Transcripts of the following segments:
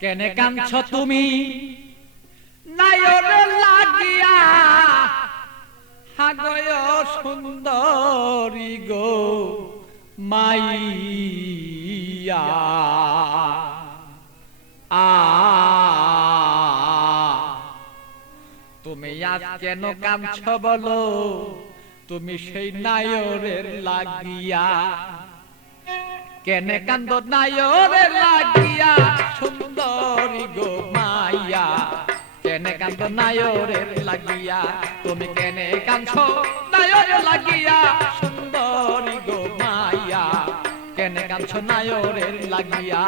কেনে কাঁদছ তুমি? নায়রে লাগিয়া হাগয় সুন্দরী গো মাইয়া। আ তুমি আজ কেন কাঁদছ বলো? তুমি সেই নায়রের লাগিয়া কেনে কান্দ নায়রে লাগিয়া সুন্দরী গো মাইয়া। কেনে কান্দ নায়রে লাগিয়া তুমি কেনে কাঁদছ? নায়রে লাগিয়া। সুন্দরী গো মাইয়া কেনে কাঁদছ? নায়রে লাগিয়া।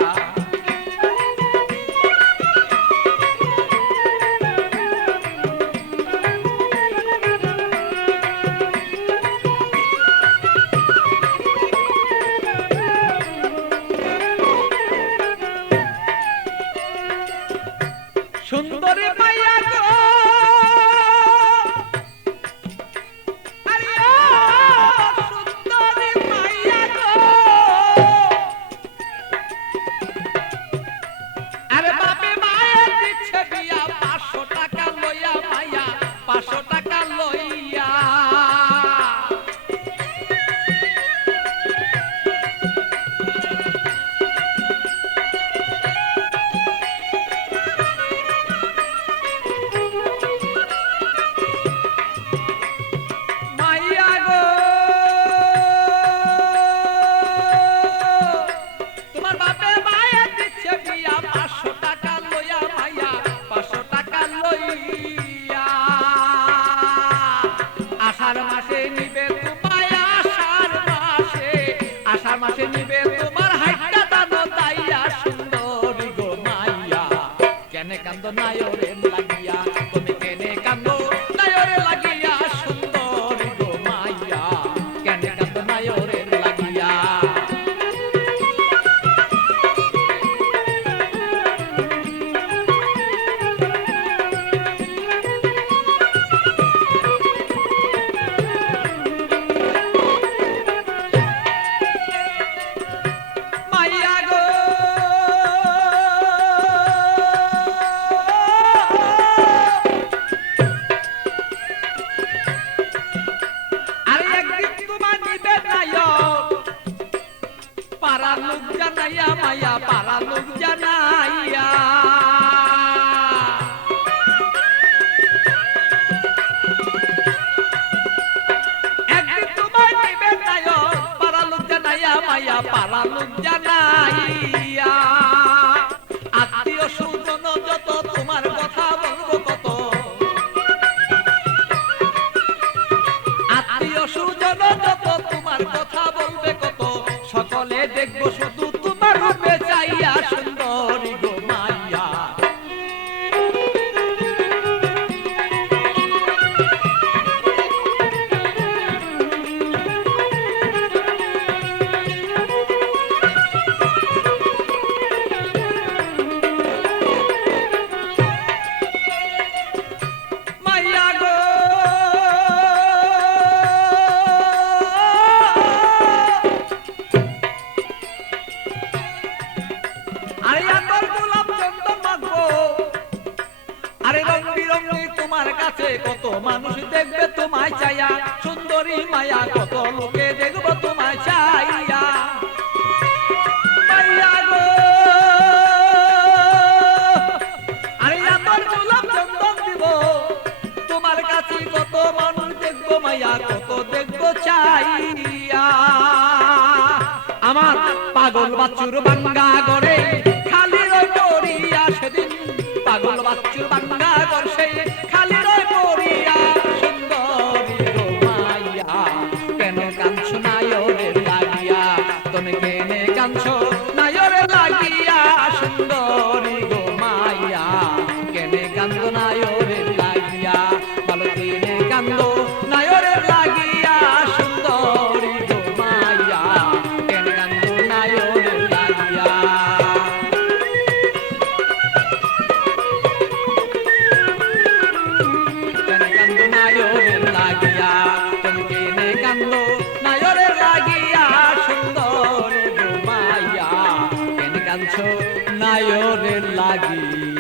সুন্দরী আষাঢ় মাসে নিবে তোমার হাইটা দানো তাইয়া সুন্দরী গো মাইয়া। কেনে কান্দ নায়রে লাগিয়া পাড়া লোক জানাইয়া মায়া, পাড়া লোক জানাইয়া। একদিন তোমার নিবে নায়ক পাড়া লোক জানাইয়া মায়া, পাড়া লোক জানাইয়া। সকলে দেখব শুধু কাছে কত মানুষ দেখবে তোমায় চাইয়া। সুন্দরী মায়া কত লোকে দেখব তোমায় চাইয়া। মানুষ দেখব চাইয়া। আমার পাগল বাচ্চুর বাঙ্গা করে খালি সেদিন। পাগল বাচ্চুর বাঙ্গা কর কাঁদছ নায়রে লাগিয়া সুন্দরী। নায়রের লাগি